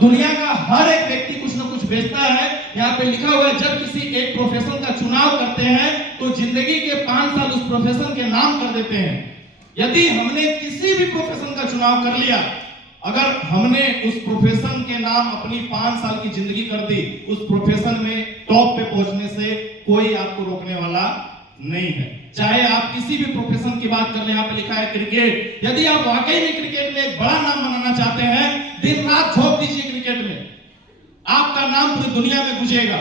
दुनिया का हर एक व्यक्ति कुछ ना कुछ बेचता है। यहाँ पे लिखा हुआ है जब किसी एक प्रोफेशन का चुनाव करते हैं तो जिंदगी के 5 साल उस प्रोफेशन के नाम कर देते हैं। यदि हमने किसी भी प्रोफेशन का चुनाव कर लिया, अगर हमने उस प्रोफेशन के नाम अपनी 5 साल की जिंदगी कर दी, उस प्रोफेशन में टॉप पे पहुंचने से कोई आपको रोकने वाला नहीं है। चाहे आप किसी भी प्रोफेशन की बात कर ले, यहाँ पे लिखा है क्रिकेट। यदि आप वाकई में क्रिकेट में एक बड़ा नाम बनाना चाहते हैं, दिन रात झोंक दीजिए क्रिकेट में, आपका नाम पूरी दुनिया में गूंजेगा।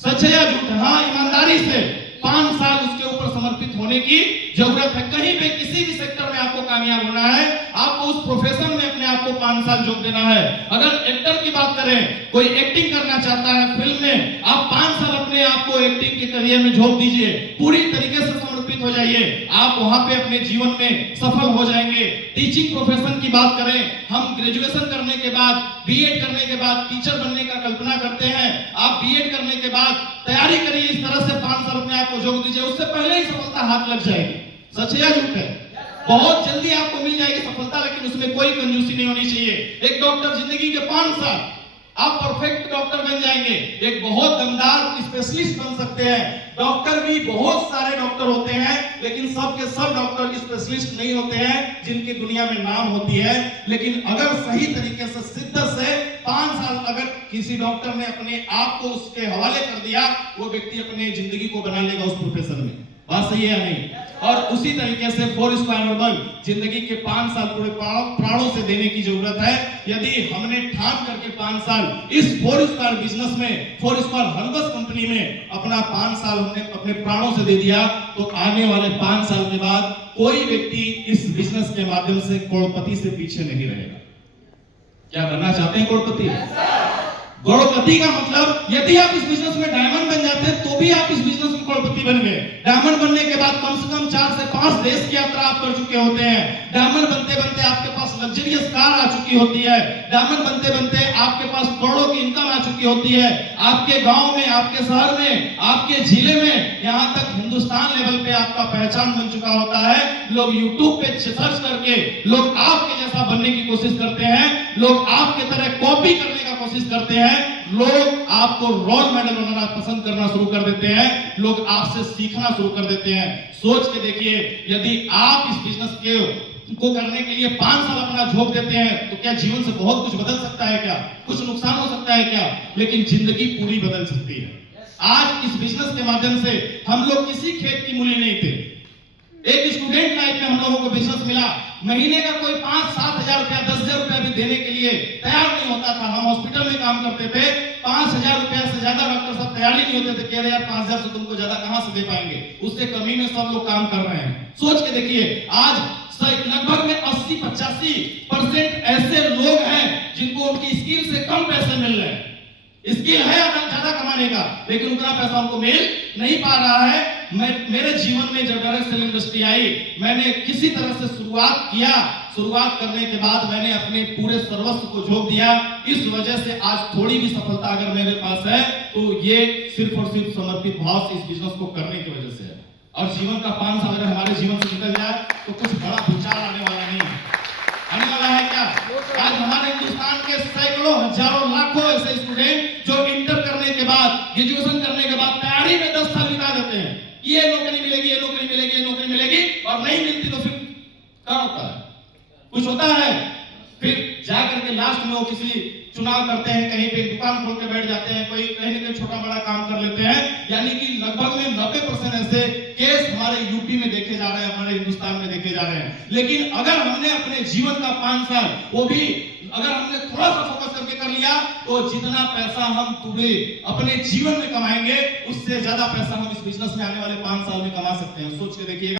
सच है या झूठ? हाँ, ईमानदारी से 5 साल उसके ऊपर समर्पित होने की जरूरत है। कहीं पे किसी भी सेक्टर में आपको कामयाब होना है, आपको उस प्रोफेशन में अपने आप को 5 साल झोंक देना है। अगर एक्टर की बात करें, कोई एक्टिंग करना चाहता है फिल्म में, आप 5 साल अपने आप को एक्टिंग के करियर में झोंक दीजिए, पूरी तरीके से समर्पित हो जाइए, आप वहां पे अपने जीवन में सफल हो जाएंगे। टीचिंग प्रोफेशन की बात करें, हम ग्रेजुएशन करने के बाद, बीएड करने के बाद टीचर बनने का कल्पना करते हैं। आप बीएड करने के बाद तैयारी करिए, इस तरह से 5 साल अपने आप को झोंक दीजिए, उससे पहले ही सफलता हाथ लग जाएगी। सच है या झूठ है? बहुत जल्दी आपको मिल जाएगी सफलता, लेकिन उसमें कोई कंजूसी नहीं होनी चाहिए। एक डॉक्टर जिंदगी के 5 साल आप परफेक्ट डॉक्टर बन जाएंगे, एक बहुत दमदार स्पेशलिस्ट बन सकते हैं। डॉक्टर भी बहुत सारे डॉक्टर होते हैं, लेकिन सब के सब डॉक्टर स्पेशलिस्ट नहीं होते हैं जिनकी दुनिया में नाम होती है। लेकिन अगर सही तरीके से शिद्दत से 5 साल अगर किसी डॉक्टर ने अपने आप को उसके हवाले कर दिया, वो व्यक्ति अपने जिंदगी को बना लेगा उस प्रोफेशन में। बात सही है या नहीं? और उसी तरीके से 4 स्क्वायर नॉर्मल जिंदगी के 5 साल पूरे प्राणों से देने की जरूरत है। यदि हमने ठान करके 5 साल इस 4 स्क्वायर बिजनेस में, 4 स्क्वायर हर्बस कंपनी में अपना 5 साल हमने अपने प्राणों से दे दिया, तो आने वाले 5 साल के बाद कोई व्यक्ति इस बिजनेस के माध्यम से करोड़पति से पीछे नहीं रहेगा। क्या बनना चाहते हैं करोड़पति? करोड़पति का मतलब, यदि आप इस बिजनेस में डायमंड बन जाते हैं तो भी आप इस बिजनेस में करोड़पति बन गए। डायमंड बनने के बाद कम से कम 4 से 5 देश की यात्रा आप कर चुके होते हैं। डायमंड बनते बनते आपके पास लग्जरियस कार आ चुकी होती है। डायमंड बनते बनते आपके पास करोड़ों की इनकम आ चुकी होती है। आपके गांव में, आपके शहर में, आपके जिले में, यहाँ तक हिंदुस्तान लेवल पे आपका पहचान बन चुका होता है। लोग यूट्यूब पे सर्च करके लोग आपके जैसा बनने की कोशिश करते हैं, लोग आपके तरह कॉपी करने का कोशिश करते हैं, लोग आपको रोल मॉडल बनाना पसंद करना शुरू कर देते हैं, लोग आपसे सीखना शुरू कर देते हैं। सोच के देखिए, यदि आप इस बिजनेस को करने के लिए 5 साल अपना झोंक देते हैं, तो क्या जीवन से बहुत कुछ बदल सकता है? क्या कुछ नुकसान हो सकता है? क्या? लेकिन जिंदगी पूरी बदल सकती है। आज इस बिजनेस के माध्यम से हम लोग किसी खेत की मूली नहीं थे। एक स्टूडेंट लाइफ में हम लोगों को बिजनेस मिला, महीने का कोई 5-7 हजार रुपया, 10 हजार रुपया भी देने के लिए तैयार नहीं होता था। हम हॉस्पिटल में काम करते थे, 5 हजार रुपया से ज्यादा डॉक्टर साहब तैयार ही नहीं होते थे। कह रहे यार 5 हजार से तुमको ज्यादा कहां से दे पाएंगे, उससे कमी में सब लोग काम कर रहे हैं। सोच के देखिए, आज लगभग में 80-85% ऐसे लोग हैं जिनको उनकी स्किल से कम पैसे मिल रहे हैं। स्किल है ज्यादा कमाने का, लेकिन उतना पैसा उनको मिल नहीं पा रहा है। मेरे जीवन में जब डायरेक्ट सेल इंडस्ट्री आई, मैंने किसी तरह से शुरुआत किया। शुरुआत करने के बाद मैंने अपने पूरे सर्वस्व को झोंक दिया। इस वजह से आज थोड़ी भी सफलता अगर मेरे पास है, तो ये सिर्फ और सिर्फ समर्पित भाव से इस बिजनेस को करने की वजह से है। और जीवन का 5 साल अगर हमारे जीवन से निकल जाए तो कुछ बड़ा भूचाल आने वाला नहीं है। आने वाला है क्या? आज हमारे हिंदुस्तान के सैकड़ों, हजारों, लाखों ऐसे स्टूडेंट जो इंटर करने के बाद, ग्रेजुएशन करने के बाद तैयारी में 10 साल बिता देते हैं। ये नौकरी मिलेगी, ये नौकरी मिलेगी, ये नौकरी मिलेगी, और नहीं मिलती तो फिर क्या होता है? कुछ होता है? फिर जाकर के लास्ट में वो किसी चुनाव करते हैं, कहीं पे दुकान खोल के बैठ जाते हैं, कोई कहीं न कहीं छोटा बड़ा काम कर लेते हैं। यानी कि लगभग में 90% ऐसे केस हमारे यूपी में देखे जा रहे हैं, हमारे हिंदुस्तान में देखे जा रहे हैं। लेकिन अगर हमने अपने जीवन का 5 साल, वो भी अगर हमने थोड़ा सा फोकस करके कर लिया, तो जितना पैसा हम पूरे अपने जीवन में कमाएंगे, उससे ज्यादा पैसा हम इस बिजनेस में आने वाले 5 साल में कमा सकते हैं। सोच के देखिएगा।